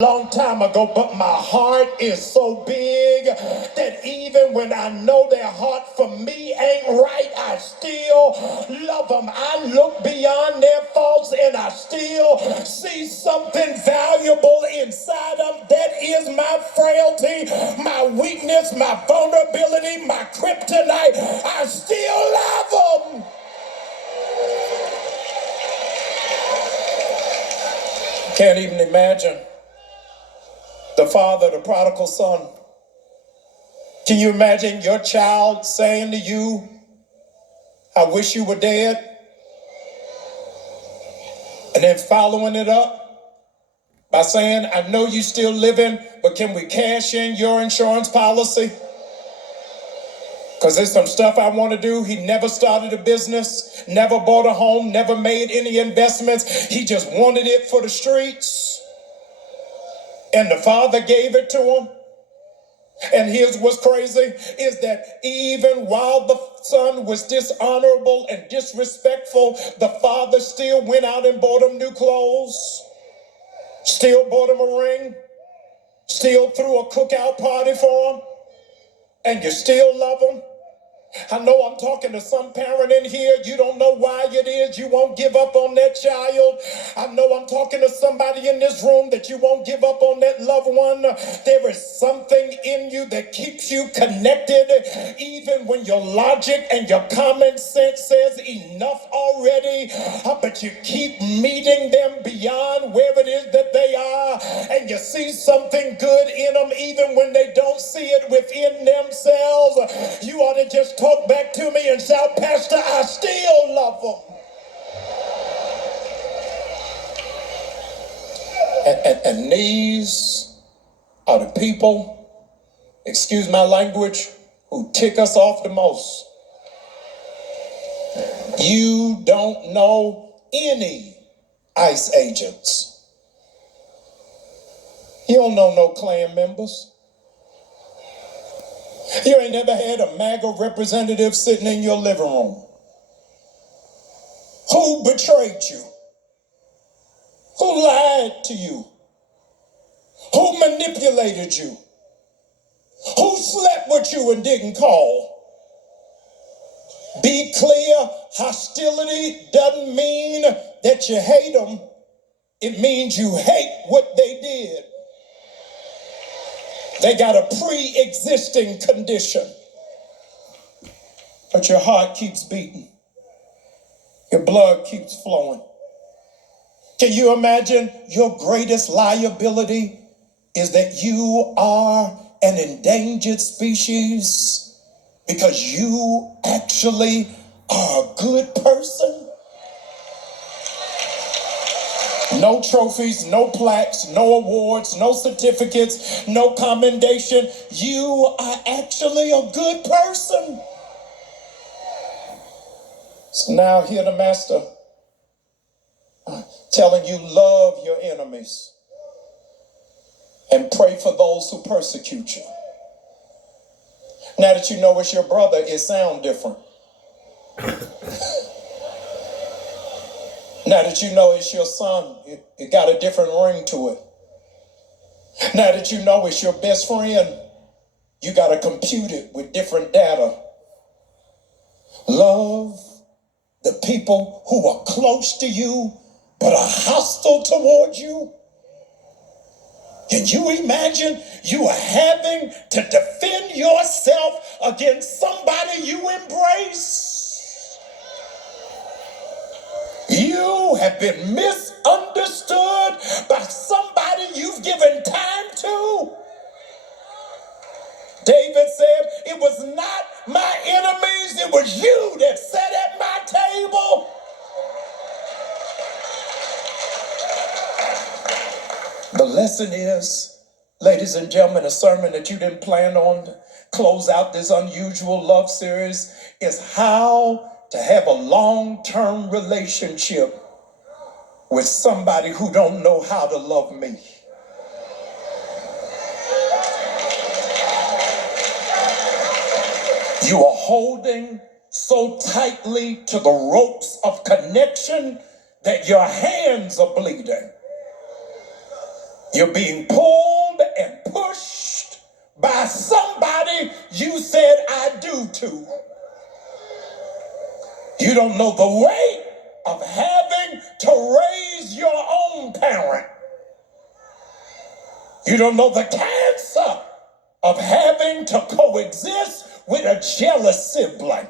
Long time ago, but my heart is so big that even when I know their heart for me ain't right, I still love them. I look beyond their faults and I still see something valuable inside them. That is my frailty, my weakness, my vulnerability, my kryptonite. I still love them. Can't even imagine the father, the prodigal son. Can you imagine your child saying to you, I wish you were dead? And then following it up by saying, I know you still living, but can we cash in your insurance policy? Because there's some stuff I want to do. He never started a business, never bought a home, never made any investments. He just wanted it for the streets. And the father gave it to him. And here's what's crazy is that even while the son was dishonorable and disrespectful, the father still went out and bought him new clothes, still bought him a ring, still threw a cookout party for him, and you still love him. I know I'm talking to some parent in here. You don't know why it is you won't give up on that child. I know I'm talking to somebody in this room that you won't give up on that loved one. There is something in you that keeps you connected, even when your logic and your common sense says enough already. But you keep meeting them beyond where it is that they are, and you see something good in them, even when they don't see it within themselves. You ought to just talk back to me and shout, Pastor, I still love them. And these are the people, excuse my language, who tick us off the most. You don't know any ICE agents. You don't know no Klan members. You ain't never had a MAGA representative sitting in your living room. Who betrayed you? Who lied to you? Who manipulated you? Who slept with you and didn't call? Be clear, hostility doesn't mean that you hate them. It means you hate what they did. They got a pre-existing condition. But your heart keeps beating. Your blood keeps flowing. Can you imagine your greatest liability is that you are an endangered species because you actually are a good person? No trophies, no plaques, no awards, no certificates, no commendation. You are actually a good person. So now hear the master telling you, love your enemies and pray for those who persecute you. Now that you know it's your brother, it sounds different. Now that you know it's your son, it got a different ring to it. Now that you know it's your best friend, you got to compute it with different data. Love the people who are close to you but are hostile towards you. Can you imagine you are having to defend yourself against somebody you embrace? You have been misunderstood by somebody you've given time to. David said, it was not my enemies, it was you that sat at my table. The lesson is, ladies and gentlemen, a sermon that you didn't plan on to close out this unusual love series is how to have a long-term relationship with somebody who don't know how to love me. You are holding so tightly to the ropes of connection that your hands are bleeding. You're being pulled and pushed by somebody you said I do to. You don't know the weight of having to raise your own parent. You don't know the cancer of having to coexist with a jealous sibling.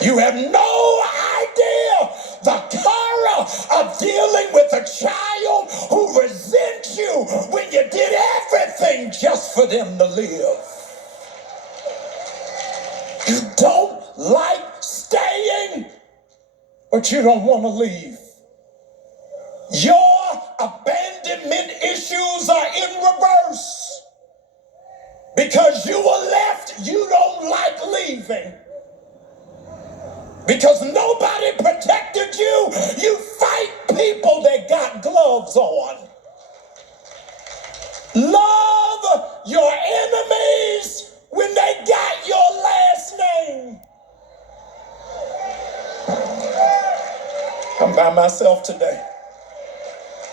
You have no idea the horror of dealing with a child who resents you when you did everything just for them to live. You don't like staying, but you don't want to leave. Your abandonment issues are in reverse. Because you were left, you don't like leaving. Because nobody protected you, you fight people that got gloves on. Love your enemies when they got your last name. I'm by myself today.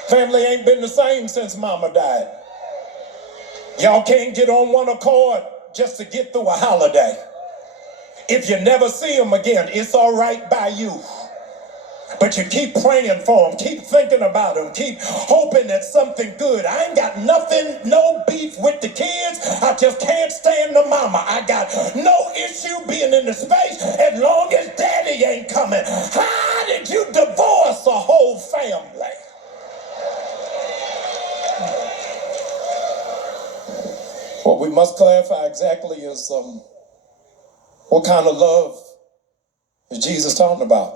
Family ain't been the same since mama died. Y'all can't get on one accord just to get through a holiday. If you never see them again, it's all right by you. But you keep praying for them, keep thinking about them, keep hoping that something good. I ain't got nothing, no beef with the kids. I just can't stand the mama. I got no issue being in the space as long as daddy ain't coming. How did you divorce a whole family? What we must clarify exactly is what kind of love is Jesus talking about?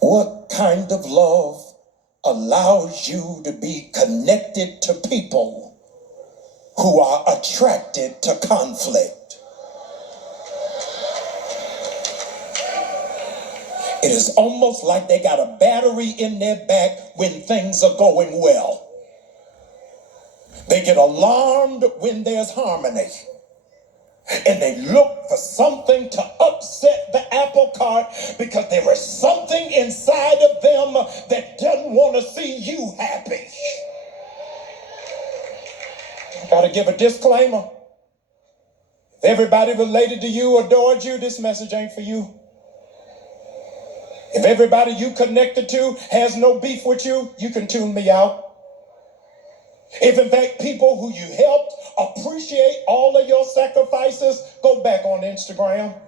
What kind of love allows you to be connected to people who are attracted to conflict? It is almost like they got a battery in their back when things are going well. They get alarmed when there's harmony. And they look for something to upset the apple cart because there is something inside of them that doesn't want to see you happy. Gotta give a disclaimer. If everybody related to you adored you, this message ain't for you. If everybody you connected to has no beef with you, you can tune me out. If in fact people who you helped appreciate all of your sacrifices, go back on Instagram.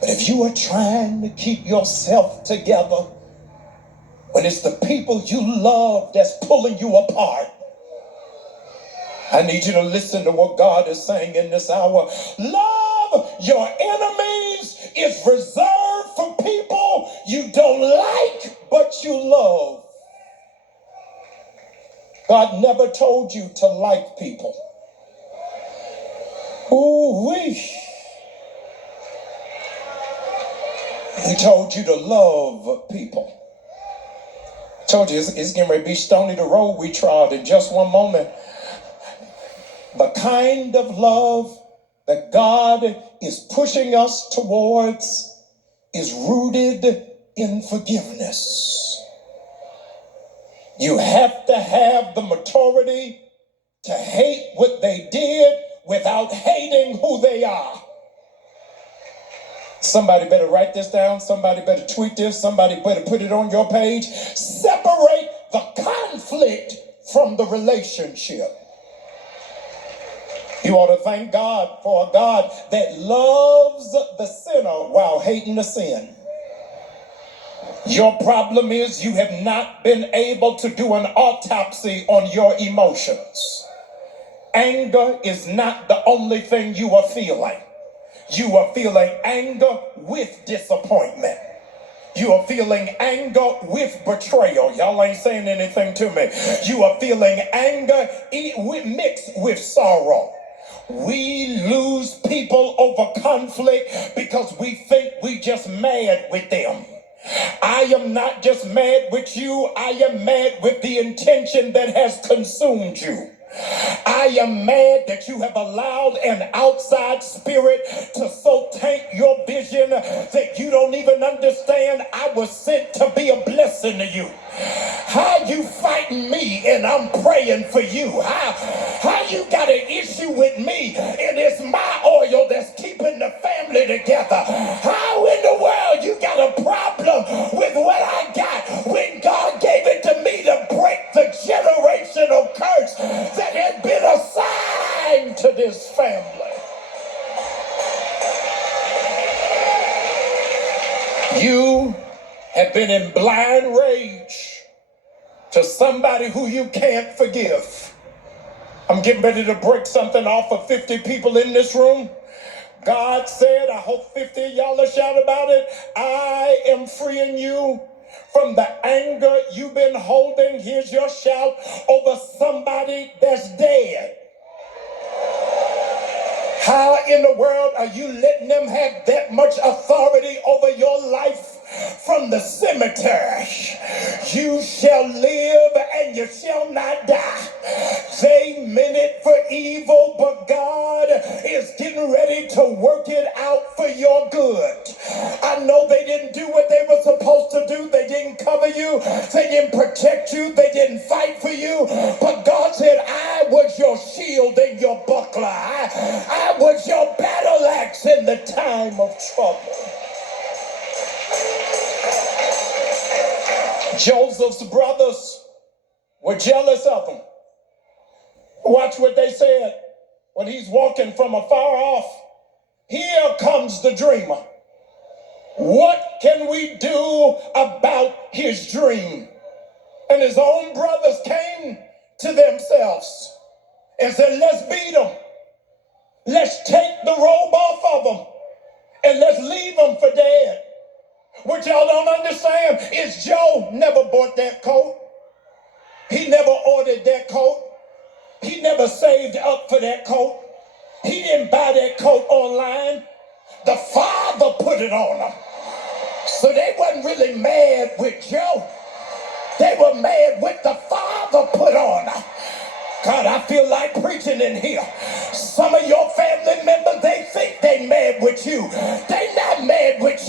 But if you are trying to keep yourself together when it's the people you love that's pulling you apart, I need you to listen to what God is saying in this hour. Love your enemies is reserved for people you don't like, but you love. God never told you to like people. Ooh-wee. He told you to love people. I told you it's getting ready to be stony the road we trod in just one moment. The kind of love that God is pushing us towards is rooted in forgiveness. You have to have the maturity to hate what they did without hating who they are. Somebody better write this down. Somebody better tweet this. Somebody better put it on your page. Separate the conflict from the relationship. You ought to thank God for a God that loves the sinner while hating the sin. Your problem is you have not been able to do an autopsy on your emotions. Anger is not the only thing you are feeling. You are feeling anger with disappointment. You are feeling anger with betrayal. Y'all ain't saying anything to me. You are feeling anger mixed with sorrow. We lose people over conflict because we think we just mad with them. I am not just mad with you. I am mad with the intention that has consumed you. I am mad that you have allowed an outside spirit to so taint your vision that you don't even understand I was sent to be a blessing to you. How you fighting me and I'm praying for you? How you got an issue with me and it's my oil that's keeping the family together? How in the world you got a problem with what I got when God gave it to me to break the generational curse that had been assigned to this family? You have been in blind rage to somebody who you can't forgive. I'm getting ready to break something off of 50 people in this room. God said, I hope 50 of y'all will shout about it. I am freeing you from the anger you've been holding. Here's your shout over somebody that's dead. How in the world are you letting them have that much authority over your life from the cemetery? You shall live and you shall not die. They meant it for evil, but God is getting ready to work it out for your good. I know they didn't do what they were supposed to do. They didn't cover you. They didn't protect you. They didn't fight for you. But God said, I was your shield and your buckler. I was your battle axe in the time of trouble. Joseph's brothers were jealous of him. Watch what they said when he's walking from afar off. Here comes the dreamer. What can we do about his dream? And his own brothers came to themselves and said, let's beat him. Let's take the robe off of him and let's leave him for dead. What y'all don't understand is Joe never bought that coat. He never ordered that coat. He never saved up for that coat. He didn't buy that coat online. The Father put it on him. So they wasn't really mad with Joe. They were mad with the Father put on him. God, I feel like preaching in here. Some of your family members, they think they mad with you. They not mad with